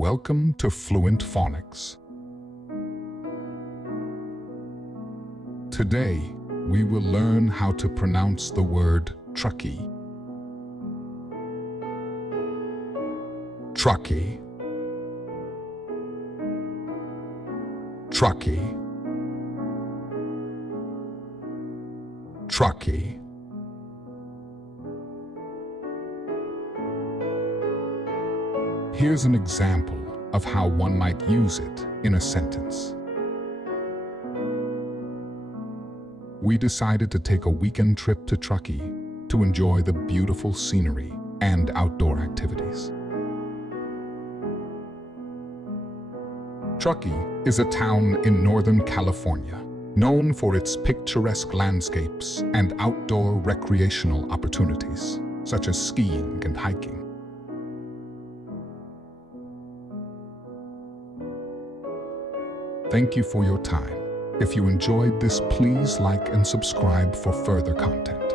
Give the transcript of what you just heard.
Welcome to Fluent Phonics. Today, we will learn how to pronounce the word Truckee. Truckee. Truckee. Truckee. Here's an example of how one might use it in a sentence. We decided to take a weekend trip to Truckee to enjoy the beautiful scenery and outdoor activities. Truckee is a town in Northern California, known for its picturesque landscapes and outdoor recreational opportunities, such as skiing and hiking. Thank you for your time. If you enjoyed this, please like and subscribe for further content.